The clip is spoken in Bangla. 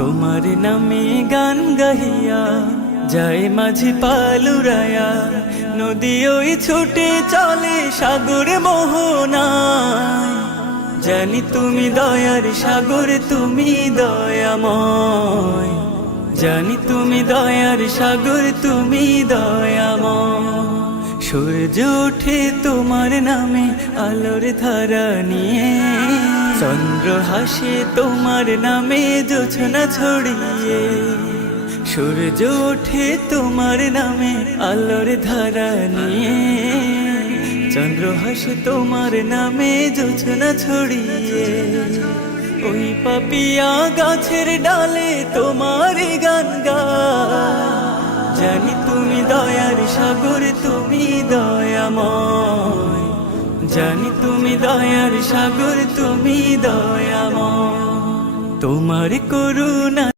তোমার নামে গান গাহিয়া যায় মাঝি পালুরায়া, নদী ওই ছুটে চলে সাগর মোহনায়। জানি তুমি দয়ার সাগর, তুমি দয়াময়। জানি তুমি দয়ার সাগর, তুমি দয়াময়। সূর্য ওঠে তোমার নামে আলোর ধারা নিয়ে, চন্দ্র হাসে তোমার নামে জোছনা ছড়িয়ে। সূর্য ওঠে তোমার নামে আলোর ধারা নিয়ে, চন্দ্র হাসে তোমার নামে জোছনা ছড়িয়ে। ওই পাপিয়া গাছের ডালে তোমার গান গায়। জানি তুমি দয়ার সাগর, তুমি দয়াময়। জানি তুমি দয়ার সাগর, তুমি দয়াময়। তোমার করুণা